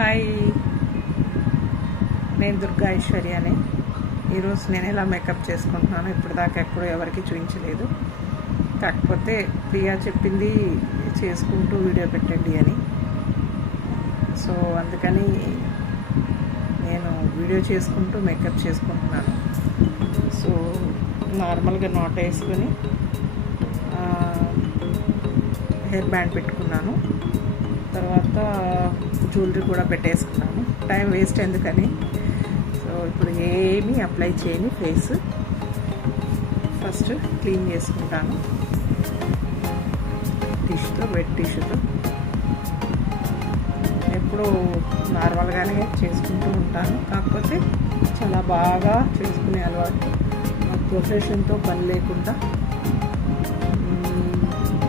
Hi, నేను దుర్గా ఐశ్వర్యని. ఈరోజు నేను ఎలా మేకప్ చేసుకుంటున్నాను ఇప్పుడు దాకా ఎక్కడో ఎవరికి చూపించలేదు. కాకపోతే ప్రియా చెప్పింది చేసుకుంటూ వీడియో పెట్టండి అని. సో అందుకని నేను వీడియో చేసుకుంటూ మేకప్ చేసుకుంటున్నాను. సో నార్మల్గా నాట్ వేసుకొని హెయిర్ బ్యాండ్ పెట్టుకున్నాను. తర్వాత జ్యువెలరీ కూడా పెట్టేసుకున్నాను, టైం వేస్ట్ ఎందుకని. సో ఇప్పుడు ఏమీ అప్లై చేయని ఫేస్ ఫస్ట్ క్లీన్ చేసుకుంటాను టిష్యూతో, వెట్ టిష్యూతో. ఎప్పుడు నార్మల్గానే చేసుకుంటూ ఉంటాను, కాకపోతే చాలా బాగా చేసుకునే అలవాటు. ప్రొఫెషన్తో పని లేకుండా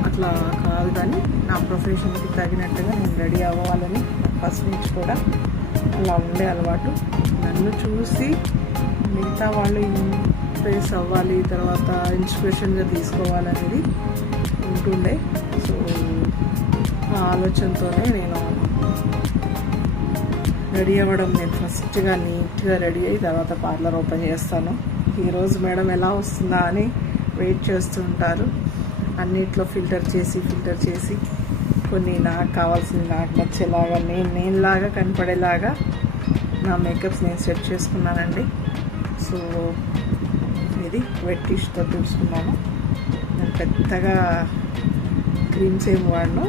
అట్లా కాదు, కానీ నా ప్రొఫెషన్కి తగినట్టుగా నేను రెడీ అవ్వాలని ఫస్ట్ నుంచి కూడా అలా ఉండే అలవాటు. నన్ను చూసి మిగతా వాళ్ళు ఇంప్రెస్ అవ్వాలి, తర్వాత ఇన్స్పిరేషన్గా తీసుకోవాలనేది ఉంటుండే. సో ఆ ఆలోచనతోనే నేను రెడీ అవ్వడం, నేను ఫస్ట్గా నీట్గా రెడీ అయ్యి తర్వాత పార్లర్ ఓపెన్ చేస్తాను. ఈరోజు మేడం ఎలా వస్తుందా అని వెయిట్ చేస్తూ ఉంటారు. అన్నిట్లో ఫిల్టర్ చేసి కొన్ని నాకు కావాల్సింది, నాకు నచ్చేలాగా, నేనులాగా కనపడేలాగా నా మేకప్స్ నేను సెట్ చేసుకున్నానండి. సో ఇది వెట్ టిష్యూతో చూసుకున్నాను. నేను పెద్దగా క్రీమ్స్ ఏమి వాడను,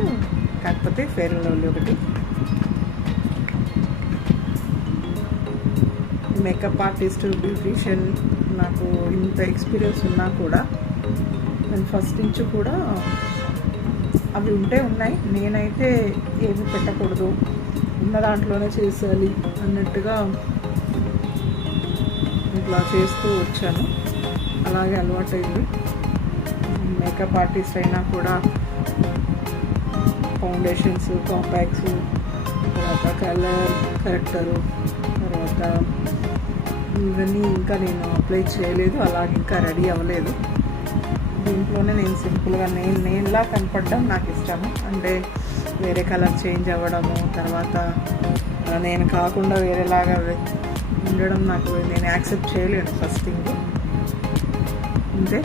కాకపోతే ఫెయిర్ అండ్ లవ్లీ ఒకటి. మేకప్ ఆర్టిస్ట్, బ్యూటీషియన్, నాకు ఇంత ఎక్స్పీరియన్స్ ఉన్నా కూడా నేను ఫస్ట్ నుంచి కూడా అవి ఉన్నాయి. నేనైతే ఏమి పెట్టకూడదు, ఉన్న దాంట్లోనే చేసేయాలి అన్నట్టుగా ఇట్లా చేస్తూ వచ్చాను. అలాగే అలవాటైంది. మేకప్ ఆర్టిస్ట్ అయినా కూడా ఫౌండేషన్స్, కాంపాక్ట్స్, తర్వాత కలర్ కరెక్టరు, తర్వాత ఇవన్నీ ఇంకా నేను అప్లై చేయలేదు, అలాగే ఇంకా రెడీ అవ్వలేదు. దీంట్లోనే నేను సింపుల్గా నేనులా కనపడడం నాకు ఇష్టము. అంటే వేరే కలర్ చేంజ్ అవ్వడము, తర్వాత నేను కాకుండా వేరేలాగా ఉండడం నేను యాక్సెప్ట్ చేయలేను ఫస్ట్ థింగ్. అంతే.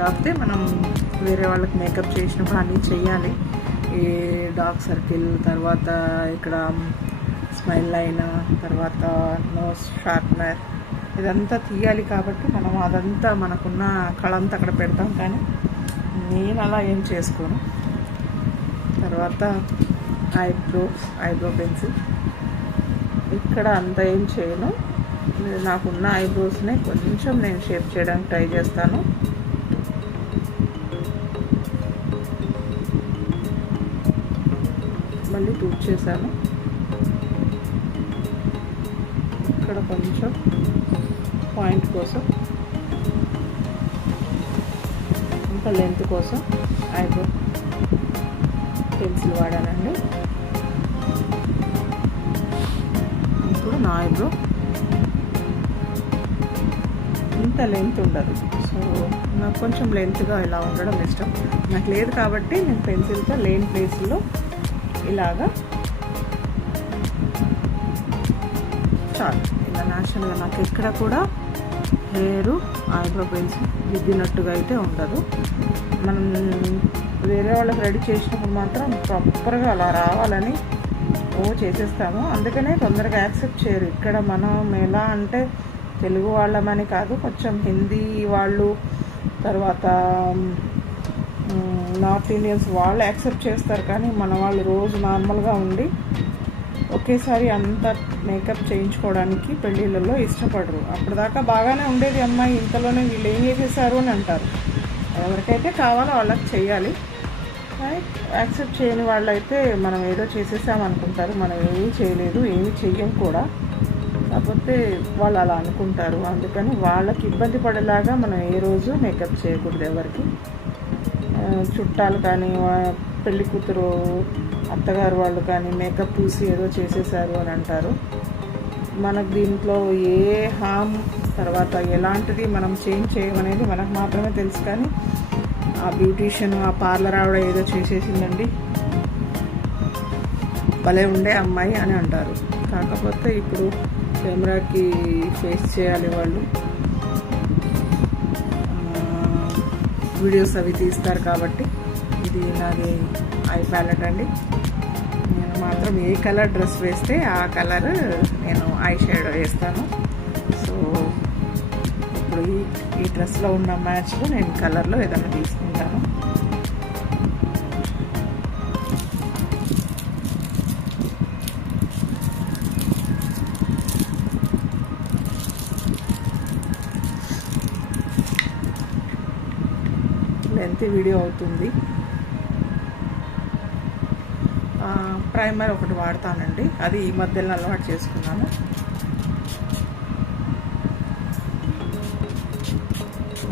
కాకపోతే మనం వేరే వాళ్ళకి మేకప్ చేసినప్పుడు అన్నీ చెయ్యాలి. ఈ డార్క్ సర్కిల్, తర్వాత ఇక్కడ స్మైల్ లైన్, తర్వాత నోస్ షార్ప్నర్, ఇదంతా తీయాలి. కాబట్టి మనం అదంతా మనకున్న కళంతా అక్కడ పెడతాం, కానీ నేను అలా ఏం చేసుకోను. తర్వాత ఐబ్రో పెన్సిల్ ఇక్కడ అంత ఏం చేయను. నాకున్న ఐబ్రోస్నే కొంచెం నేను షేప్ చేయడానికి ట్రై చేస్తాను. మళ్ళీ టూట్ చేశాను. ఇక్కడ కొంచెం పాయింట్ కోసం, ఇంకా లెంత్ కోసం ఐబ్రో పెన్సిల్ వాడానండి. ఇప్పుడు నా ఐబ్రో ఇంత లెంత్ ఉండదు, సో నాకు కొంచెం లెంత్గా ఇలా ఉండడం ఇష్టం. నాకు లేదు కాబట్టి నేను పెన్సిల్తో లేని ప్లేస్లో ఇలాగా చాలు. ఇలా న్యాచురల్గా నాకు ఎక్కడ కూడా హెయిర్ ఐబ్రో పెన్సిల్ దిద్దినట్టుగా అయితే ఉండదు. మనం వేరే వాళ్ళకి రెడీ చేసినప్పుడు మాత్రం ప్రాపర్గా అలా రావాలని చేసేస్తాము. అందుకనే తొందరగా యాక్సెప్ట్ చేయరు. ఇక్కడ మనం ఎలా అంటే తెలుగు వాళ్ళమని కాదు, కొంచెం హిందీ వాళ్ళు, తర్వాత నార్త్ ఇండియన్స్ వాళ్ళు యాక్సెప్ట్ చేస్తారు. కానీ మన వాళ్ళు రోజు నార్మల్గా ఉండి ఒకేసారి అంత మేకప్ చేయించుకోవడానికి పెళ్ళిళ్ళలో ఇష్టపడరు. అప్పటిదాకా బాగానే ఉండేది అమ్మాయి, ఇంతలోనే వీళ్ళు ఏం చేసేసారు అని అంటారు. ఎవరికైతే కావాలో వాళ్ళకి చేయాలి. యాక్సెప్ట్ చేయని వాళ్ళైతే మనం ఏదో చేసేసామనుకుంటారు. మనం ఏమీ చేయలేదు, ఏమీ చెయ్యం కూడా, కాకపోతే వాళ్ళు అలా అనుకుంటారు. అందుకని వాళ్ళకి ఇబ్బంది పడేలాగా మనం ఏ రోజు మేకప్ చేయకూడదు ఎవరికి. చుట్టాలు కానీ, పెళ్లి కూతురు అత్తగారు వాళ్ళు కానీ మేకప్ పూసి ఏదో చేసేసారు అని అంటారు. మనకు దీంట్లో ఏ హామ్, తర్వాత ఎలాంటిది మనం చేంజ్ చేయమనేది మనకు మాత్రమే తెలుసు. కానీ ఆ బ్యూటీషియన్, ఆ పార్లర్ ఆవిడ ఏదో చేసేసిందండి, భలే ఉండే అమ్మాయి అని అంటారు. కాకపోతే ఇప్పుడు కెమెరాకి ఫేస్ చేయాలి వాళ్ళు, వీడియోస్ అవి తీస్తారు కాబట్టి. ఇది నాది ఐ ప్యాలెట్ అండి. నేను మాత్రం ఏ కలర్ డ్రెస్ వేస్తే ఆ కలర్ నేను ఐ షేడో వేస్తాను. సో ఇప్పుడు ఈ డ్రెస్లో ఉన్న మ్యాచ్లో నేను కలర్లో ఏదైనా తీసుకుంటాను. లెంత్ వీడియో అవుతుంది. ప్రైమర్ ఒకటి వాడతానండి, అది ఈ మధ్యలో అలవాటు చేసుకున్నాను.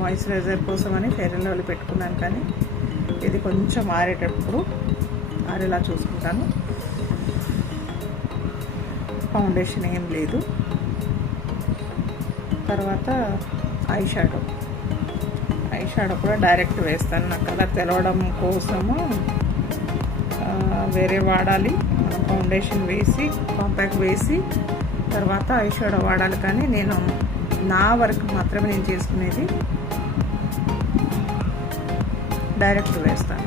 మాయిశ్చరైజర్ కోసమని ఫెయిర్ అండ్ లవ్లీ పెట్టుకున్నాను, కానీ ఇది కొంచెం ఆరేలా చూసుకుంటాను. ఫౌండేషన్ ఏం లేదు. తర్వాత ఐ షాడో కూడా డైరెక్ట్ వేస్తాను. నా కలర్ తెలవడం కోసము వేరే వాడాలి. మనం ఫౌండేషన్ వేసి కాంపాక్ట్ వేసి తర్వాత ఐ షాడో వాడాలి, కానీ నేను నా వర్క్ మాత్రమే నేను చేసుకునేది డైరెక్ట్ వేస్తాను.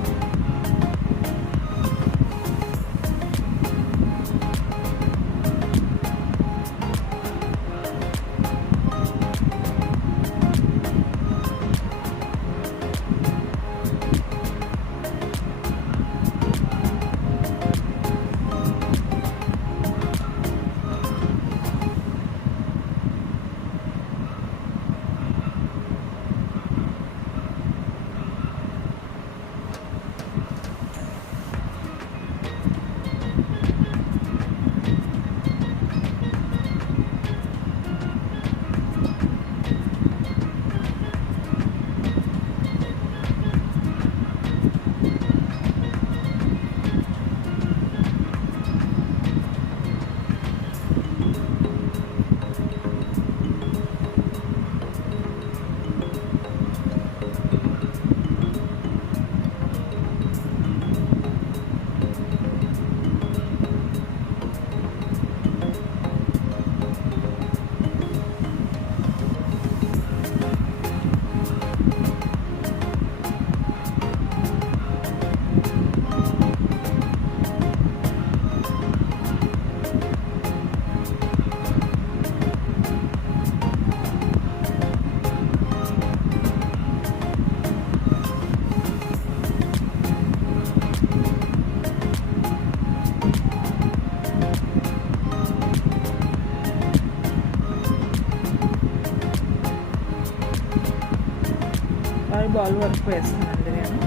బాల్ వర్క్ వేస్తానండి నేను.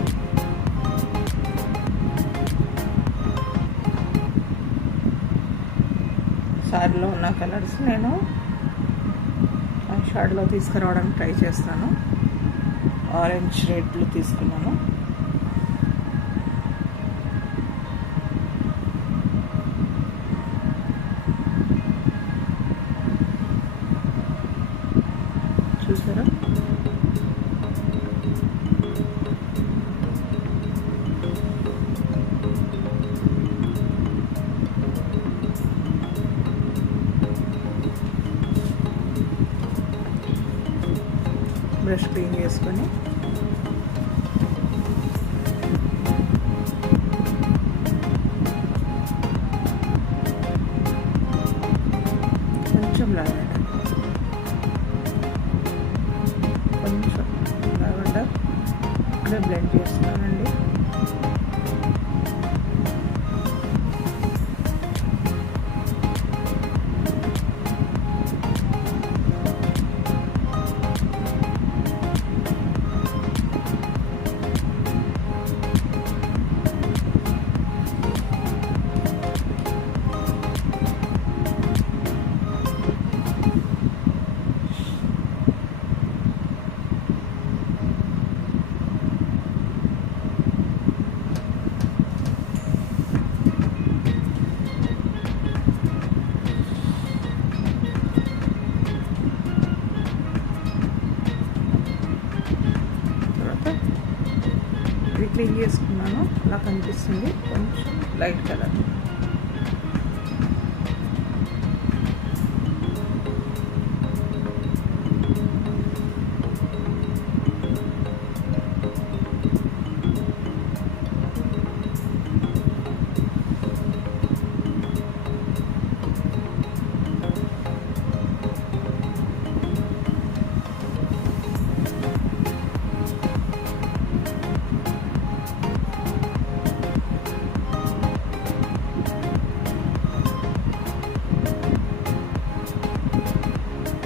సారీలో ఉన్న కలర్స్ నేను ఐ షాడోలో తీసుకురావడానికి ట్రై చేస్తాను. ఆరెంజ్ రెడ్లు తీసుకున్నాను. చూసారా? బ్రష్ క్లీన్ చేసుకొని కొంచెం లావెండర్ ఇక్కడే బ్లెండ్ చేస్తున్నానండి. క్లీన్ చేసుకున్నాను. అలా కనిపిస్తుంది కొంచెం లైట్ కలర్.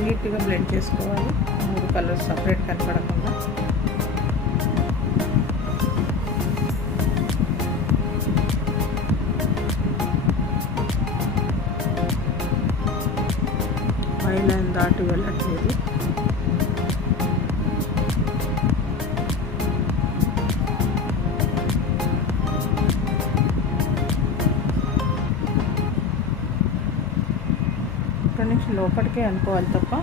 నీట్గా బ్లెండ్ చేసుకోవాలి, 3 కలర్స్ సపరేట్ కనపడకుండా. ఐ లైన్ దాటి వెళ్ళట్లేదు. ఇక్కడ నుంచి లోపలికే అనుకోవాలి తప్ప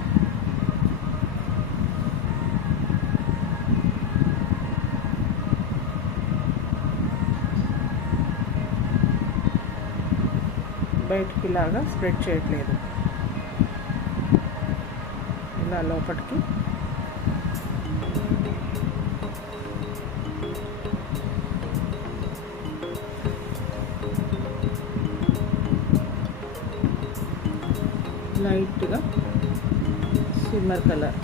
బయటికి ఇలాగా స్ప్రెడ్ చేయట్లేదు. ఇలా లోపలికి లైట్గా సిమ్మర్ కలర్,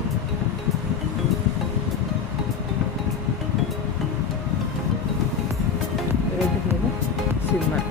రెడ్ మీద సిమ్మర్.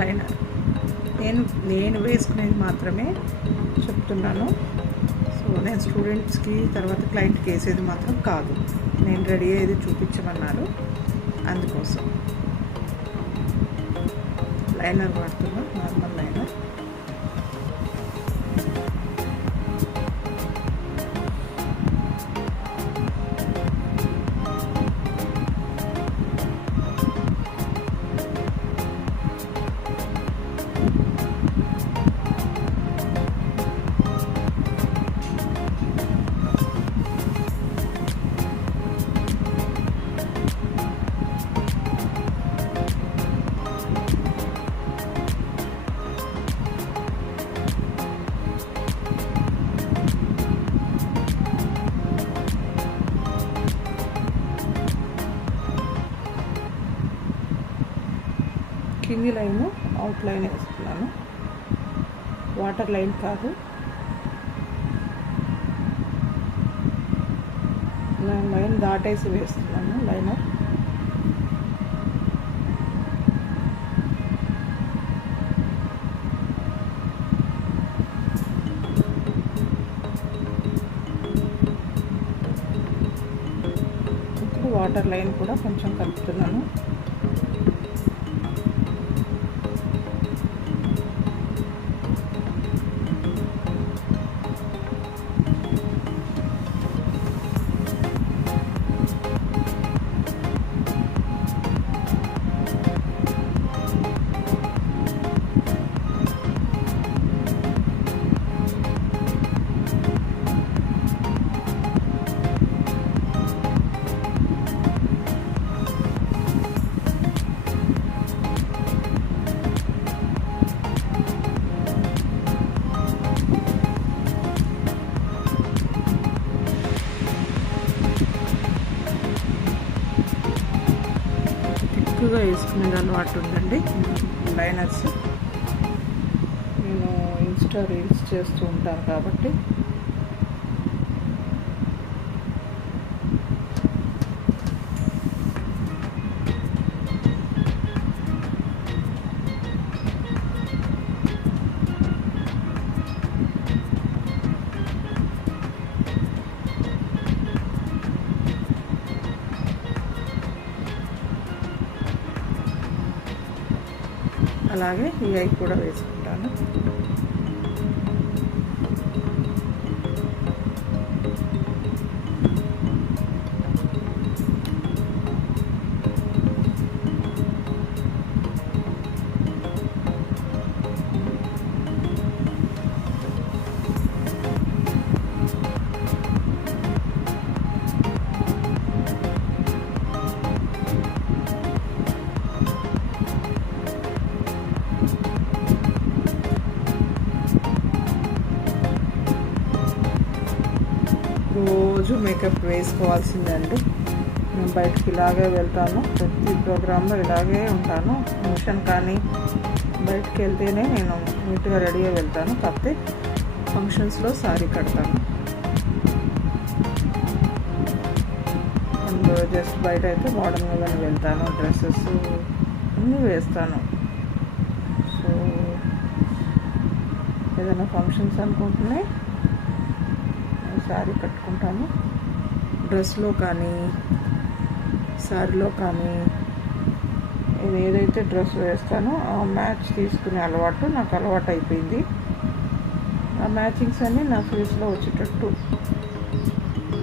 లైనర్ నేను వేసుకునేది మాత్రమే చెప్తున్నాను. సో నేను స్టూడెంట్స్కి తర్వాత క్లయింట్కి వేసేది మాత్రం కాదు. నేను రెడీ అయ్యేది చూపించమన్నారు, అందుకోసం లైనర్ వాడుతున్నా, నార్మల్ లైనర్. కింది లైన్ అవుట్ లైన్ వేస్తున్నాను, వాటర్ లైన్ కాదు. లైన్ దాటేసి వేస్తున్నాను లైనర్. ఇప్పుడు వాటర్ లైన్ కూడా కొంచెం కలుపుతున్నాను. ఎక్కువగా వేసుకునేది అలవాటు ఉందండి లైనర్స్. నేను ఇన్స్టా రీల్స్ చేస్తూ ఉంటాను కాబట్టి అలాగే ఈ ఐ కూడా వేసుకుంటాను. రోజు మేకప్ వేసుకోవాల్సిందే. నేను బయటికి ఇలాగే వెళ్తాను, ప్రతి ప్రోగ్రాంలో ఇలాగే ఉంటాను. ఫంక్షన్ కానీ బయటికి వెళ్తేనే నేను నీట్గా రెడీగా వెళ్తాను. కాకపోతే ఫంక్షన్స్లో సారీ కడతాను. అండ్ జస్ట్ బయట అయితే మోడర్న్గా కానీ వెళ్తాను, డ్రెస్సెస్ అన్నీ వేస్తాను. సో ఏదైనా ఫంక్షన్స్ అనుకుంటేనే శారీ కట్టుకుంటాను. డ్రెస్లో కానీ శారీలో కానీ నేను ఏదైతే డ్రెస్ వేస్తానో ఆ మ్యాచ్ తీసుకునే అలవాటు నాకు అలవాటు అయిపోయింది. ఆ మ్యాచింగ్స్ అన్నీ నా ఫేస్లో వచ్చేటట్టు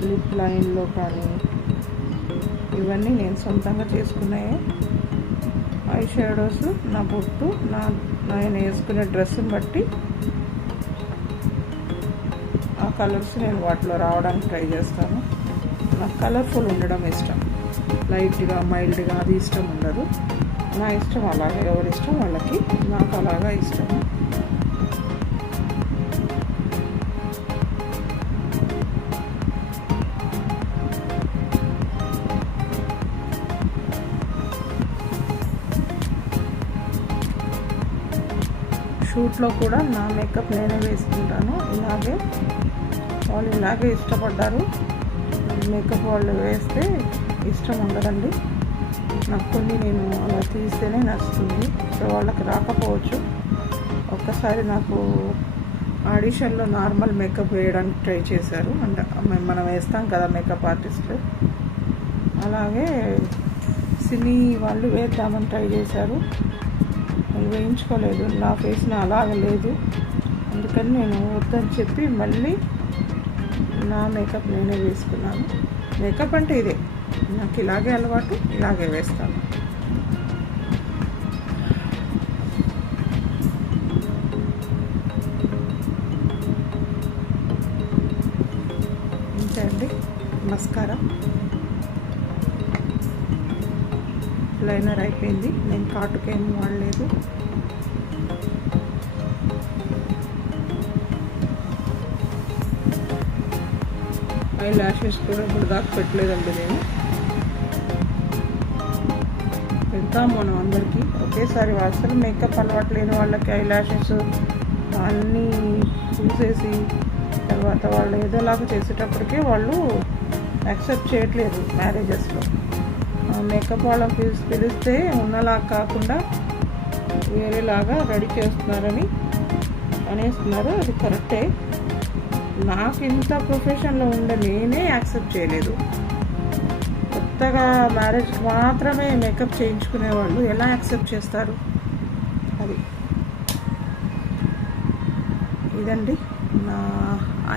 లిప్ లైన్లో కానీ ఇవన్నీ నేను సొంతంగా చేసుకున్నాయే. ఐ షాడోస్ నా బొట్టు నేను వేసుకునే డ్రెస్ని బట్టి ఆ కలర్స్ నేను వాటిలో రావడానికి ట్రై చేస్తాను. నాకు కలర్ఫుల్ ఉండడం ఇష్టం. లైట్గా మైల్డ్గా అది ఇష్టం ఉండదు. నా ఇష్టం అలాగే, ఎవరి ఇష్టం వాళ్ళకి. నాకు అలాగా ఇష్టం. షూట్లో కూడా నా మేకప్ నేనే వేసుకుంటాను. వాళ్ళు ఇలాగే ఇష్టపడ్డారు. మేకప్ వాళ్ళు వేస్తే ఇష్టం ఉండదండి. నాకు కొన్ని నేను అలా తీస్తేనే నచ్చుతుంది. సో వాళ్ళకి రాకపోవచ్చు. ఒక్కసారి నాకు ఆడిషన్లో నార్మల్ మేకప్ వేయడానికి ట్రై చేశారు. అంటే మనం వేస్తాం కదా మేకప్ ఆర్టిస్టులు, అలాగే సినీ వాళ్ళు వేద్దామని ట్రై చేశారు. వేయించుకోలేదు. నా ఫేస్ని అలాగే లేదు. అందుకని నేను వద్దని చెప్పి మళ్ళీ నా మేకప్ నేనే వేసుకున్నాను. మేకప్ అంటే ఇదే, నాకు ఇలాగే అలవాటు, ఇలాగే వేస్తాను. అంతే అండి. మస్కారా, లైనర్ అయిపోయింది. నేను కాటుకేం వాడలేదు. ఐ ల్యాషెస్ కూడా ఇప్పుడు దాకా పెట్టలేదండి. నేను పెడతాం మనం అందరికీ ఒకేసారి. అసలు మేకప్ అలవాటు లేని వాళ్ళకి ఐ ల్యాషెస్ అన్నీ చూసేసి తర్వాత వాళ్ళు ఏదోలాగా చేసేటప్పటికే వాళ్ళు యాక్సెప్ట్ చేయట్లేదు మ్యారేజెస్లో. మేకప్ వాళ్ళకి పిలిస్తే ఉన్నలా కాకుండా వేరేలాగా రెడీ చేస్తున్నారని అనేస్తున్నారు. అది కరెక్టే. నాకు ఇంత ప్రొఫెషన్లో ఉండే నేనే యాక్సెప్ట్ చేయలేదు. కొత్తగా మ్యారేజ్కి మాత్రమే మేకప్ చేయించుకునే వాళ్ళు ఎలా యాక్సెప్ట్ చేస్తారు? అది ఇదండి నా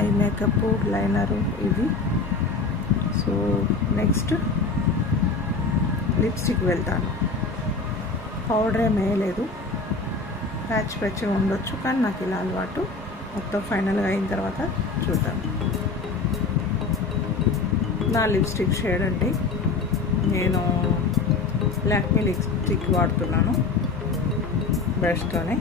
ఐ మేకప్, లైనరు ఇది. సో నెక్స్ట్ లిప్స్టిక్ వెళ్తాను. పౌడర్ ఏం వేయలేదు. ప్యాచ్ ఉండొచ్చు, కానీ నాకు ఇలా అలవాటు. మొత్తం ఫైనల్గా అయిన తర్వాత చూద్దాం. నా లిప్స్టిక్ షేడ్ అండి, నేను లాక్మీ లిప్స్టిక్ వాడుతున్నాను బ్రష్తోనే.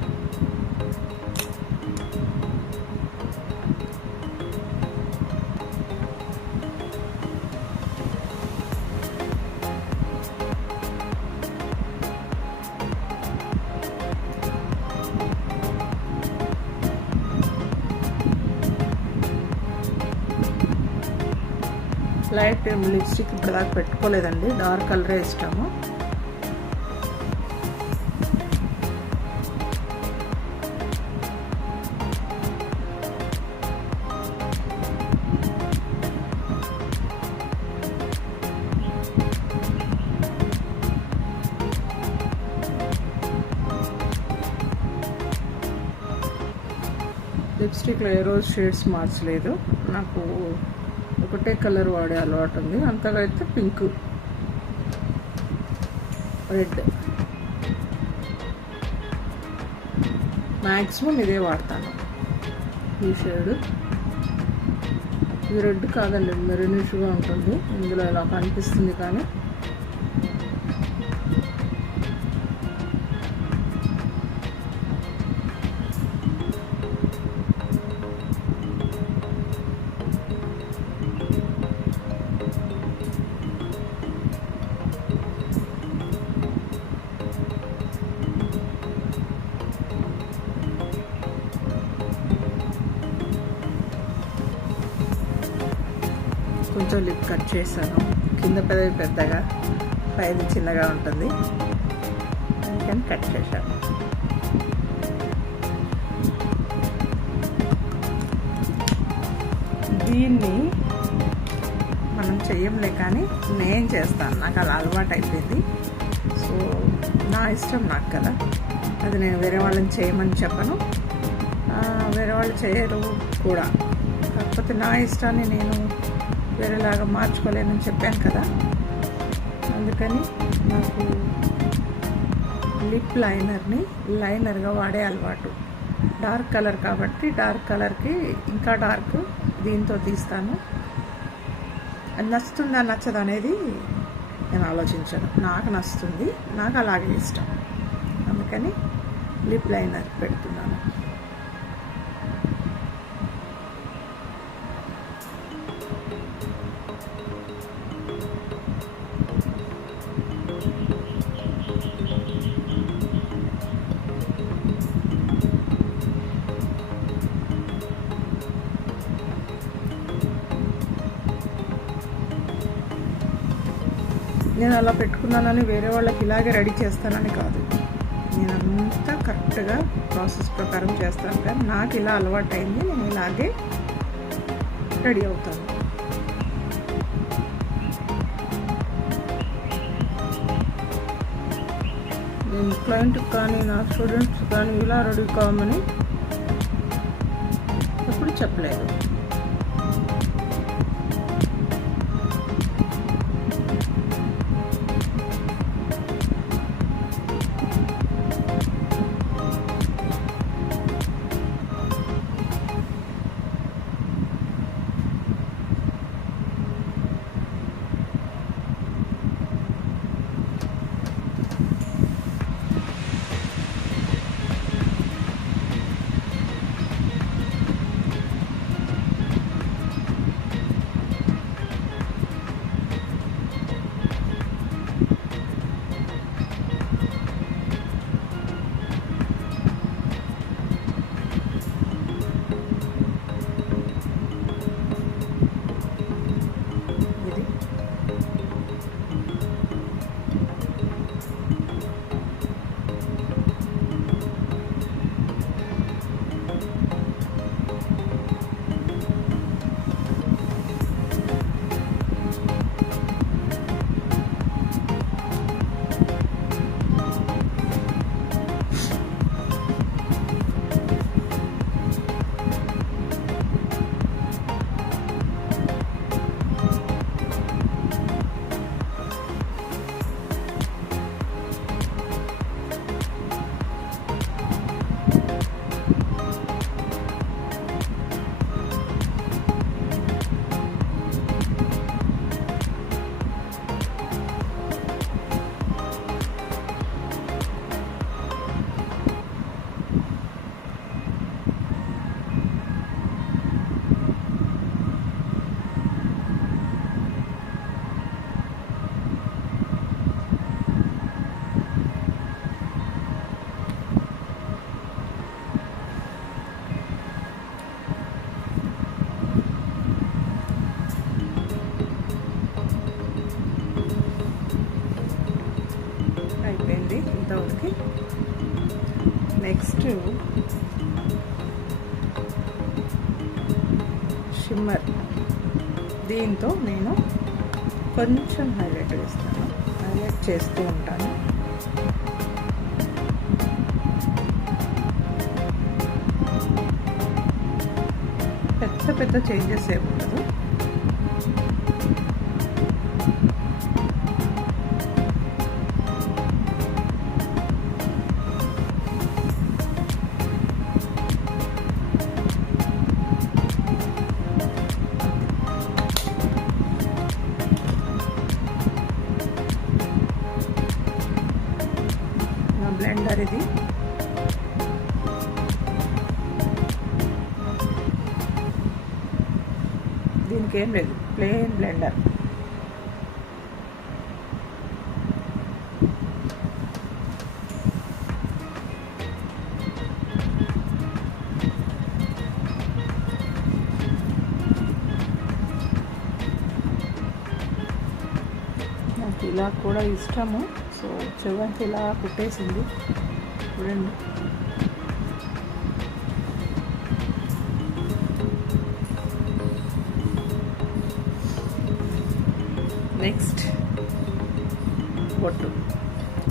లైట్ లిప్స్టిక్ ఇప్పటిదాకా పెట్టుకోలేదండి. డార్క్ కలరే ఇష్టము. లిప్స్టిక్లో ఏ రోజు షేడ్స్ మార్చలేదు. నాకు ఒకటే కలర్ వాడే అలవాటు ఉంది. అంతగా అయితే పింక్, రెడ్, మ్యాక్సిమం ఇదే వాడతాను. ఈ షేడ్ ఇది రెడ్ కాదండి, మెరూనిష్గా ఉంటుంది. ఇందులో ఇలా కనిపిస్తుంది కానీ కొంచెం లిప్ కట్ చేశాను. కింద పెద్దది పెద్దగా, పైది చిన్నగా ఉంటుంది, అందుకని కట్ చేశాను. దీన్ని మనం చెయ్యంలే కానీ నేను చేస్తాను, నాకు అలా అలవాటు అయిపోయింది. సో నా ఇష్టం నాకు కదా, అది నేను వేరే వాళ్ళని చేయమని చెప్పను, వేరే వాళ్ళు చేయరు కూడా. కాకపోతే నా ఇష్టాన్ని నేను వేరేలాగా మార్చుకోలేనని చెప్పాను కదా, అందుకని నాకు లిప్ లైనర్గా వాడే అలవాటు. డార్క్ కలర్ కాబట్టి డార్క్ కలర్కి ఇంకా డార్క్ దీంతో తీస్తాను. అది నచ్చుతుందా నచ్చదు అనేది నేను ఆలోచించను, నాకు నచ్చుతుంది, నాకు అలాగే ఇష్టం, అందుకని లిప్ లైనర్ పెడుతున్నాను. నేను అలా పెట్టుకున్నానని వేరే వాళ్ళకి ఇలాగే రెడీ చేస్తానని కాదు, నేను అంతా కరెక్ట్గా ప్రాసెస్ ప్రకారం చేస్తాను. కానీ నాకు ఇలా అలవాటు అయింది, నేను ఇలాగే రెడీ అవుతాను. నేను క్లయింట్కి కానీ నా స్టూడెంట్స్ కానీ ఇలా రెడీ కావమని ఎప్పుడు చెప్పలేదు. ఇంతవరకు. నెక్స్ట్ షిమ్మర్, దీంతో నేను కొంచెం హైలైట్ వేస్తాను, హైలైట్ చేస్తూ ఉంటాను. పెద్ద చేంజెస్ ఏమి ఉండదు. బ్లెండర్ ఇది. దీనికి ఏం లేదు, ప్లెయిన్ బ్లెండర్. నాకు ఇలా కూడా ఇష్టము. సో చెవంతి ఇలా కుట్టేసింది చూడండి. నెక్స్ట్ బొట్టు,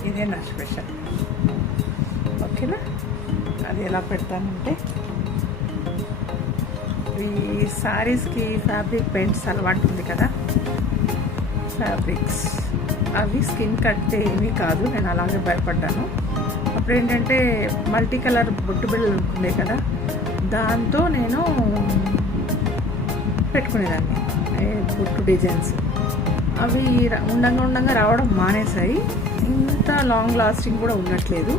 ఇదే నా స్పెషల్. ఓకేనా? అది ఎలా పెడతానంటే, ఈ శారీస్కి ఫ్యాబ్రిక్ పెయింట్స్ అలవాటు ఉంది కదా, ఫ్యాబ్రిక్స్ అవి స్కిన్ కట్ ఏమీ కాదు. నేను అలాగే భయపడ్డాను. అప్పుడు ఏంటంటే మల్టీ కలర్ బొట్టు బిళ్ళలు ఉంటుండే కదా, దాంతో నేను పెట్టుకునేదాన్ని బొట్టు డిజైన్స్. అవి ఉండంగా రావడం మానేసాయి. ఇంత లాంగ్ లాస్టింగ్ కూడా ఉండట్లేదు,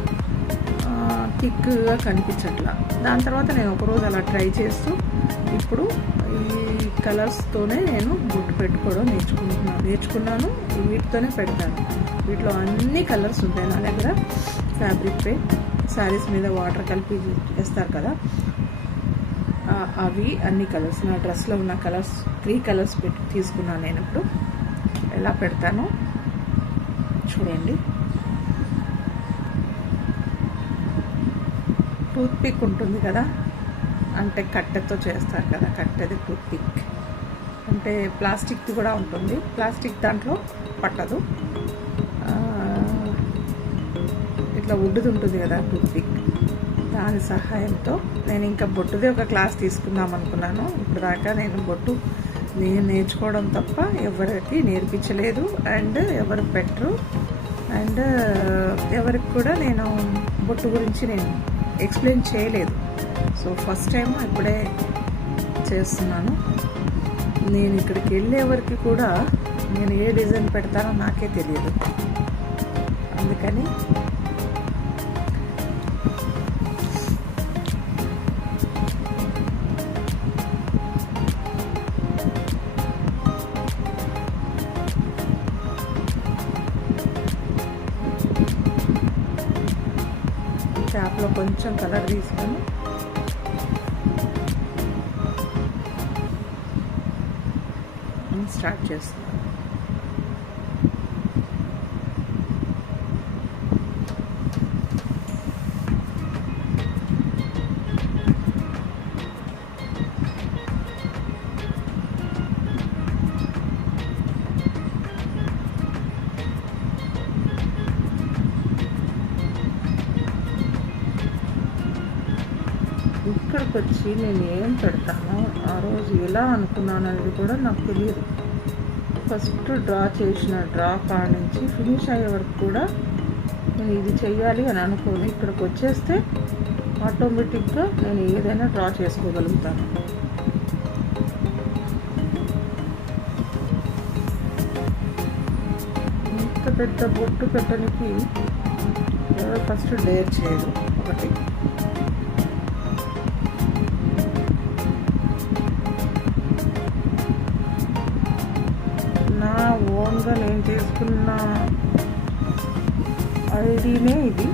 థిక్గా కనిపించట్లా. దాని తర్వాత నేను ఒకరోజు అలా ట్రై చేస్తూ ఇప్పుడు ఈ కలర్స్తోనే నేను బొట్టు పెట్టుకోవడం నేర్చుకున్నాను. వీటితోనే పెడతాను. వీటిలో అన్ని కలర్స్ ఉంటాయి నా దగ్గర. ఫ్యాబ్రిక్ పే శారీస్ మీద వాటర్ కలిపి వేస్తారు కదా, అవి అన్ని కలర్స్. నా డ్రెస్లో ఉన్న కలర్స్ 3 కలర్స్ తీసుకున్నాను నేను. ఇప్పుడు ఎలా పెడతాను చూడండి. టూత్ పిక్ ఉంటుంది కదా, అంటే కట్టెతో చేస్తారు కదా, కట్టెది టూత్ పిక్. అంటే ప్లాస్టిక్ది కూడా ఉంటుంది, ప్లాస్టిక్ దాంట్లో పట్టదు. ఇట్లా వుడ్ది ఉంటుంది కదా టూత్ పిక్, దాని సహాయంతో నేను ఇంకా బొట్టుది ఒక క్లాస్ తీసుకుందాం అనుకున్నాను. ఇప్పుడు దాకా నేను బొట్టు నేర్చుకోవడం తప్ప ఎవరికి నేర్పించలేదు, అండ్ ఎవరు పెట్టరు, అండ్ ఎవరికి కూడా నేను బొట్టు గురించి నేను ఎక్స్ప్లెయిన్ చేయలేదు. సో ఫస్ట్ టైం ఇప్పుడే చేస్తున్నాను. నేను ఇక్కడికి వెళ్ళేవరకు కూడా నేను ఏ డిజైన్ పెడతానో నాకే తెలియదు. అందుకని క్యాప్లో కొంచెం కలర్ తీసుకొని స్టార్ట్ చేస్తున్నాను. ఇక్కడికి వచ్చి నేను ఏం పెడతాను, ఆ రోజు ఎలా అనుకున్నాను అనేది కూడా నాకు తెలియదు. ఫస్ట్ డ్రా చేసిన డ్రా కాడ నుంచి ఫినిష్ అయ్యే వరకు కూడా నేను ఇది చెయ్యాలి అని అనుకోని ఇక్కడికి వచ్చేస్తే ఆటోమేటిక్గా నేను ఏదైనా డ్రా చేసుకోగలుగుతాను. ఇంత పెద్ద బొట్టు పెట్టడానికి ఎవరో ఫస్ట్ డేర్ చేయదు. ఒకటి నా ఓన్గా నేను చేసుకున్న ఐడియానే ఇది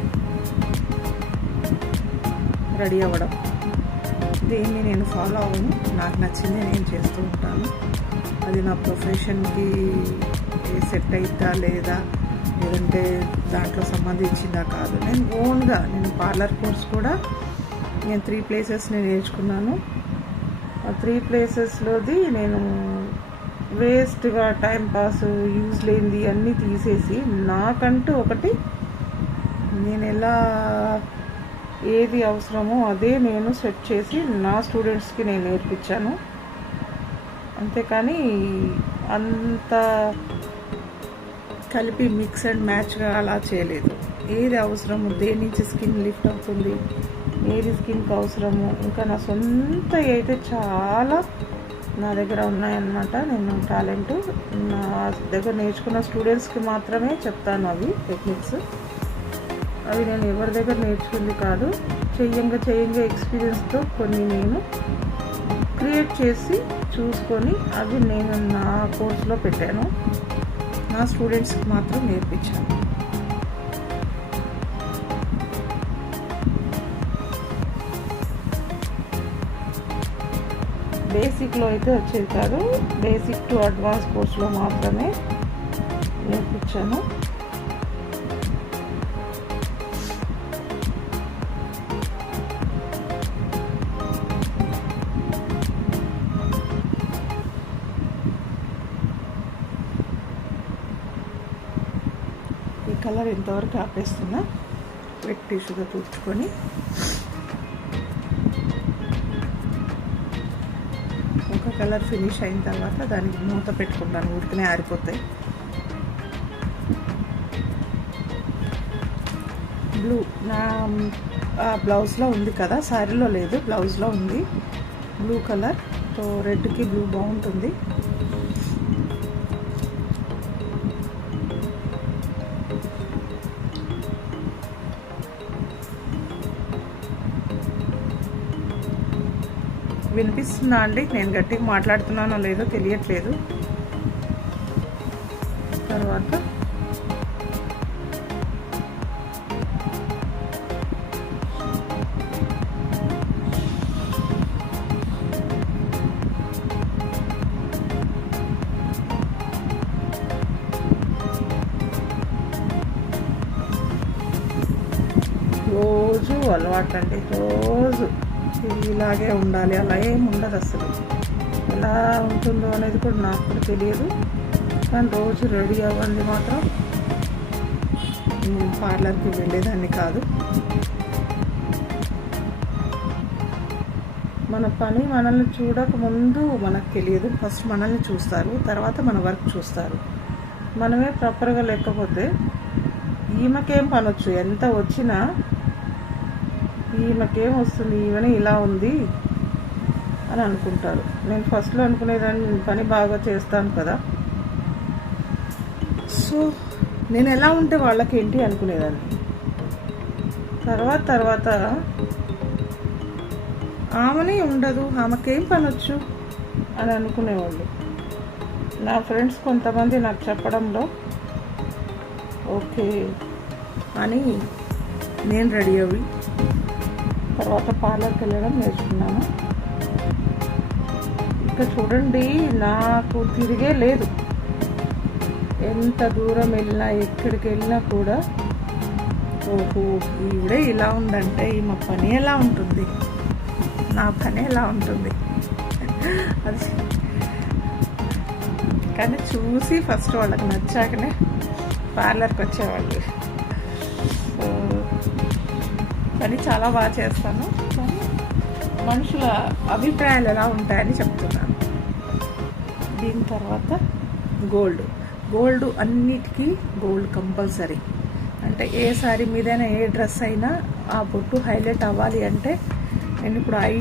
రెడీ అవ్వడం. దీన్ని నేను ఫాలో అవ్వను, నాకు నచ్చింది నేను చేస్తూ ఉంటాను. అది నా ప్రొఫెషన్కి సెట్ అవుతా లేదా లేదంటే దాంట్లో సంబంధించిందా కాదు. నేను ఓన్గా నేను పార్లర్ కోర్స్ కూడా నేను 3 ప్లేసెస్ నేను నేర్చుకున్నాను. ఆ 3 ప్లేసెస్లోది నేను వేస్ట్గా టైంపాస్ యూజ్ లేనిది అన్నీ తీసేసి నాకంటూ ఒకటి నేను ఎలా ఏది అవసరమో అదే నేను సెట్ చేసి నా స్టూడెంట్స్కి నేను నేర్పించాను. అంతేకాని అంత కలిపి మిక్స్ అండ్ మ్యాచ్గా అలా చేయలేదు. ఏది అవసరము, దేని నుంచి స్కిన్ లిఫ్ట్ అవుతుంది, ఏది స్కిన్కి అవసరము, ఇంకా నా సొంత అయితే చాలా నా దగ్గర ఉన్నాయన్నమాట. నేను టాలెంట్ నా దగ్గర నేర్చుకున్న స్టూడెంట్స్కి మాత్రమే చెప్తాను అవి టెక్నిక్స్. అవి నేను ఎవరి దగ్గర నేర్చుకుంది కాదు. చెయ్యంగా ఎక్స్పీరియన్స్తో కొన్ని నేను క్రియేట్ చేసి చూసుకొని అవి నేను నా కోర్సులో పెట్టాను. నా స్టూడెంట్స్కి మాత్రం నేర్పించాను. బేసిక్లో అయితే వచ్చేది కాదు, బేసిక్ టు అడ్వాన్స్ కోర్సులో మాత్రమే నేర్పించాను. ఈ కలర్ ఇంతవరకు ఆపేస్తున్నా. వెట్ టిష్యూగా తుడుచుకొని ఒక కలర్ ఫినిష్ అయిన తర్వాత దానికి మూత పెట్టుకుంటాను, ఉడికినే ఆరిపోతాయి. బ్లూ నా బ్లౌజ్లో ఉంది కదా, శారీలో లేదు, బ్లౌజ్లో ఉంది బ్లూ కలర్. సో రెడ్కి బ్లూ బాగుంటుంది. వినిపిస్తుందా అండి? నేను గట్టిగా మాట్లాడుతున్నానో లేదో తెలియట్లేదు. తర్వాత రోజు అలవాటు అండి, రోజు ఇలాగే ఉండాలి అలా ఏమి ఉండదు అసలు. ఎలా ఉంటుందో అనేది కూడా నాకు కూడా తెలియదు, కానీ రోజు రెడీ అవ్వండి మాత్రం. నేను పార్లర్కి వెళ్ళేదాన్ని కాదు. మన పని మనల్ని చూడక ముందు మనకు తెలియదు. ఫస్ట్ మనల్ని చూస్తారు, తర్వాత మన వర్క్ చూస్తారు. మనమే ప్రాపర్గా లేకపోతే ఈమెకేం పనొచ్చు, ఎంత వచ్చినా ఈమెకేం వస్తుంది, ఈమెనే ఇలా ఉంది అని అనుకుంటారు. నేను ఫస్ట్లో అనుకునేదాన్ని పని బాగా చేస్తాను కదా, సో నేను ఎలా ఉంటే వాళ్ళకేంటి అనుకునేదాన్ని. తర్వాత ఆమెనే ఉండదు, ఆమెకేం పనొచ్చు అని అనుకునేవాళ్ళు. నా ఫ్రెండ్స్ కొంతమంది నాకు చెప్పడంలో ఓకే అని నేను రెడీ అవి తర్వాత పార్లర్కి వెళ్ళడం నేర్చుకున్నాను. ఇక చూడండి, నాకు తిరిగే లేదు. ఎంత దూరం వెళ్ళినా ఎక్కడికి వెళ్ళినా కూడా ఓహో ఈవిడే ఇలా ఉందంటే మా పని ఎలా ఉంటుంది, నా పని ఎలా ఉంటుంది అది. కానీ చూసి ఫస్ట్ వాళ్ళకి నచ్చాకనే పార్లర్కి వచ్చేవాళ్ళు. సో పని చాలా బాగా చేస్తాను, కానీ మనుషుల అభిప్రాయాలు ఎలా ఉంటాయని చెప్తున్నాను. దీని తర్వాత గోల్డ్ అన్నిటికీ గోల్డ్ కంపల్సరీ. అంటే ఏ శారీ మీదైనా ఏ డ్రెస్ అయినా ఆ బొట్టు హైలైట్ అవ్వాలి అంటే నేను ఇప్పుడు ఐ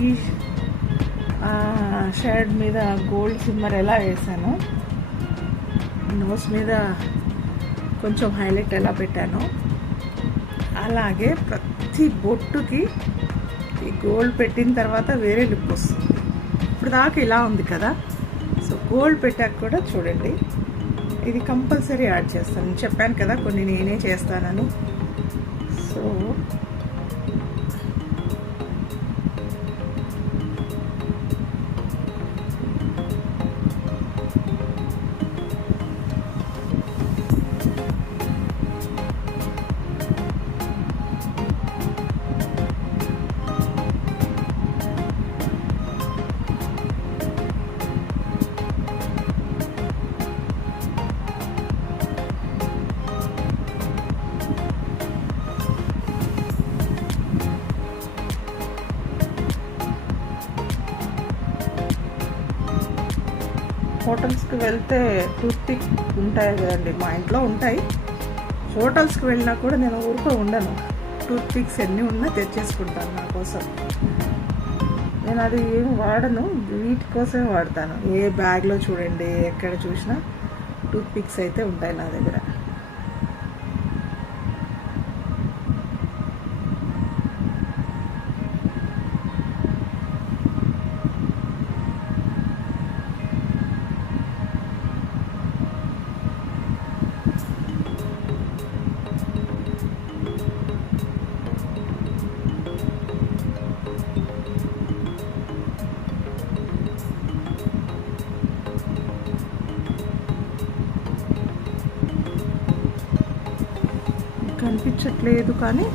షేడ్ మీద గోల్డ్ సిమ్మర్ ఎలా వేసాను, నోస్ మీద కొంచెం హైలైట్ ఎలా పెట్టానో అలాగే ప్రతి బొట్టుకి ఈ గోల్డ్ పెట్టిన తర్వాత వేరే లుక్ వస్తుంది. ఇప్పుడు దాకా ఇలా ఉంది కదా, సో గోల్డ్ పెట్టాక కూడా చూడండి ఇది కంపల్సరీ యాడ్ చేస్తాను. చెప్పాను కదా కొన్ని నేనే చేస్తానని. సో హోటల్స్కి వెళ్తే టూత్ పిక్ ఉంటాయి కదండి, మా ఇంట్లో ఉంటాయి. హోటల్స్కి వెళ్ళినా కూడా నేను ఊరుకో ఉండను, టూత్ పిక్స్ ఎన్ని ఉన్నా తెచ్చేసుకుంటాను నా కోసం. నేను అది ఏం వాడను, వీటి కోసమే వాడతాను. ఏ బ్యాగ్లో చూడండి, ఎక్కడ చూసినా టూత్ పిక్స్ అయితే ఉంటాయి నా దగ్గర. కనిపించట్లేదు కానీ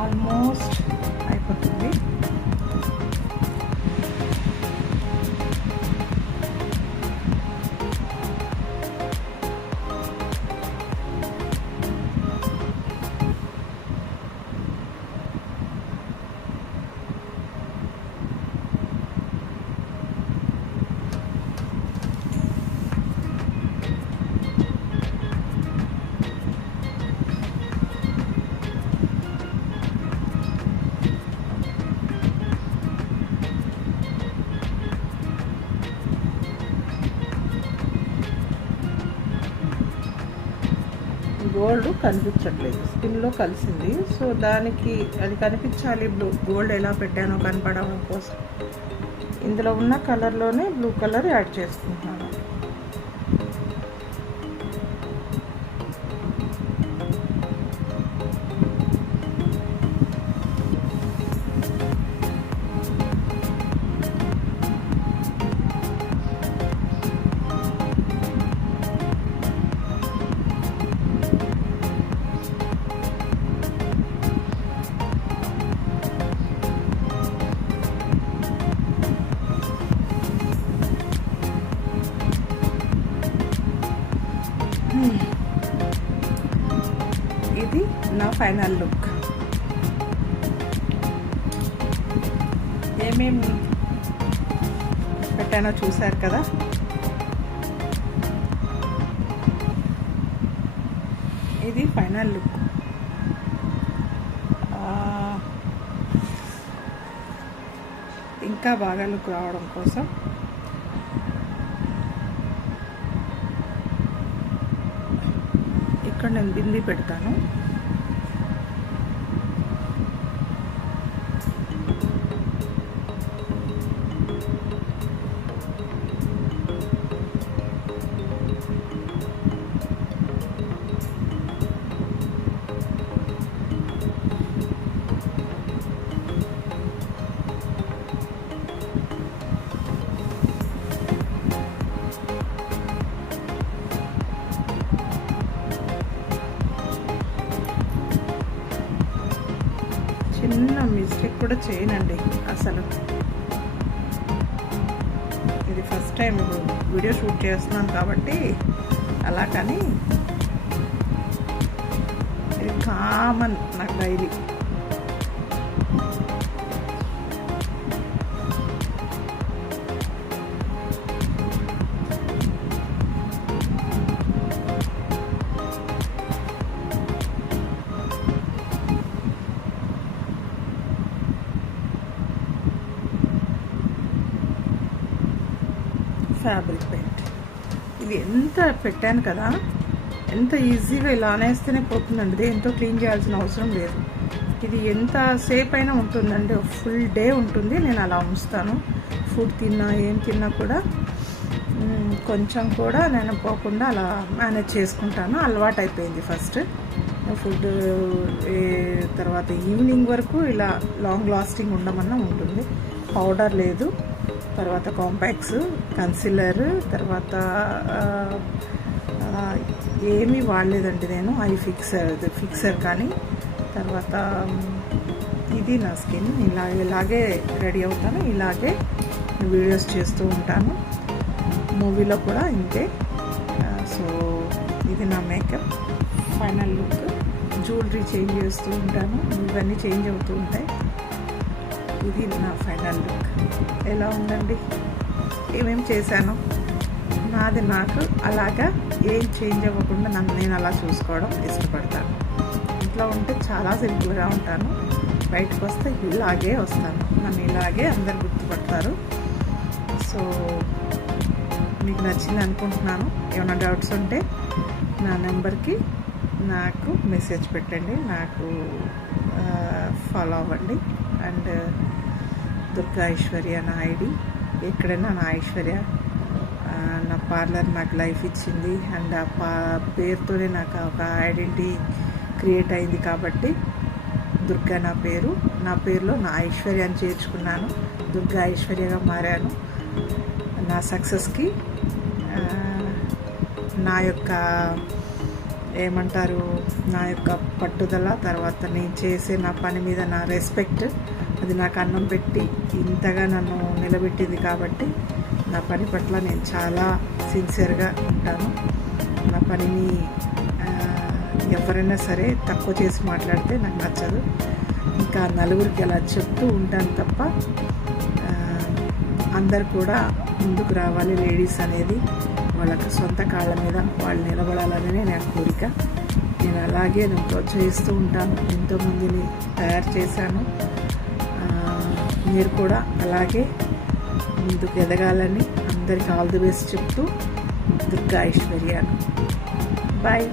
ఆల్మోస్ట్ అయిపోతుంది. గోల్డ్ కనిపించట్లేదు, స్కిన్లో కలిసింది. సో దానికి అది కనిపించాలి, గోల్డ్ ఎలా పెట్టానో కనపడడం కోసం ఇందులో ఉన్న కలర్లోనే బ్లూ కలర్ యాడ్ చేసుకుంటున్నాను. ఇది నా ఫైనల్ లుక్. ఏమేమి పెట్టానో చూసారు కదా. ఇది ఫైనల్ లుక్. ఇంకా బాగా లుక్ రావడం కోసం ఇక్కడ నేను బిందీ పెడతాను. చిన్న మిస్టేక్ కూడా చేయనండి అసలు. ఇది ఫస్ట్ టైం వీడియో షూట్ చేస్తున్నాను కాబట్టి అలా, కానీ ఇది కామన్ నాకు డైలీ. ఫ్యాబ్రిక్ పెయింట్ ఇది ఎంత పెట్టాను కదా, ఎంత ఈజీగా ఇలా అనేస్తేనే పోతుందండి. దేంతో క్లీన్ చేయాల్సిన అవసరం లేదు. ఇది ఎంత సేపు అయినా ఉంటుందండి, ఫుల్ డే ఉంటుంది. నేను అలా ఉంచుతాను. ఫుడ్ తిన్నా ఏం తిన్నా కూడా కొంచెం కూడా నేను పోకుండా అలా మేనేజ్ చేసుకుంటాను. అలవాటు అయిపోయింది. ఫస్ట్ ఫుడ్ తర్వాత ఈవినింగ్ వరకు ఇలా లాంగ్ లాస్టింగ్ ఉండమన్నా ఉంటుంది. పౌడర్ లేదు, తర్వాత కాంపాక్ట్స్, కన్సిలర్, తర్వాత ఏమీ వాడలేదండి నేను ఐ ఫిక్సర్ కానీ. తర్వాత ఇది నా స్కిన్, ఇలాగే రెడీ అవుతాను, ఇలాగే వీడియోస్ చేస్తూ ఉంటాను, మూవీలో కూడా ఇంతే. సో ఇది నా makeup final look. Jewellery change చేస్తూ ఉంటాను, ఇవన్నీ చేంజ్ అవుతూ ఉంటాయి. ఇది నా ఫైనల్ లుక్. ఎలా ఉందండి? ఏమేమి చేశాను? నాది నాకు అలాగా ఏం చేంజ్ అవ్వకుండా నేను అలా చూసుకోవడం ఇష్టపడతాను. ఇంట్లో ఉంటే చాలా సింపుల్గా ఉంటాను, బయటకు వస్తే ఇలాగే వస్తాను, నన్ను ఇలాగే అందరు గుర్తుపడతారు. సో మీకు నచ్చింది అనుకుంటున్నాను. ఏమైనా డౌట్స్ ఉంటే నా నెంబర్కి నాకు మెసేజ్ పెట్టండి, నాకు ఫాలో అవ్వండి. అండ్ దుర్గా ఐశ్వర్య నా ఐడి. ఎక్కడైనా నా ఐశ్వర్య, నా పార్లర్ నాకు లైఫ్ ఇచ్చింది. అండ్ ఆ పేరుతోనే నాకు ఒక ఐడెంటిటీ క్రియేట్ అయింది కాబట్టి దుర్గా నా పేరు. నా పేరులో నా ఐశ్వర్యాన్ని చేర్చుకున్నాను, దుర్గా ఐశ్వర్యగా మారాను. నా సక్సెస్కి నా యొక్క ఏమంటారు, నా యొక్క పట్టుదల, తర్వాత నేను చేసే నా పని మీద నా రెస్పెక్ట్, అది నాకు అన్నం పెట్టి ఇంతగా నన్ను నిలబెట్టింది కాబట్టి నా పని పట్ల నేను చాలా సిన్సియర్గా ఉంటాను. నా పనిని ఎవరైనా సరే తక్కువ చేసి మాట్లాడితే నాకు నచ్చదు. ఇంకా నలుగురికి అలా చెప్తూ ఉంటాను తప్ప అందరు కూడా ముందుకు రావాలి. లేడీస్ అనేది వాళ్ళకి సొంత కాళ్ళ మీద వాళ్ళు నిలబడాలనే నా కోరిక. నేను అలాగే ప్రోత్సహిస్తూ ఉంటాను, ఎంతోమందిని తయారు చేశాను. మీరు కూడా అలాగే ముందుకు ఎదగాలని అందరికీ ఆల్ ది బెస్ట్ చెప్తూ దుర్గా ఐశ్వర్య. బాయ్.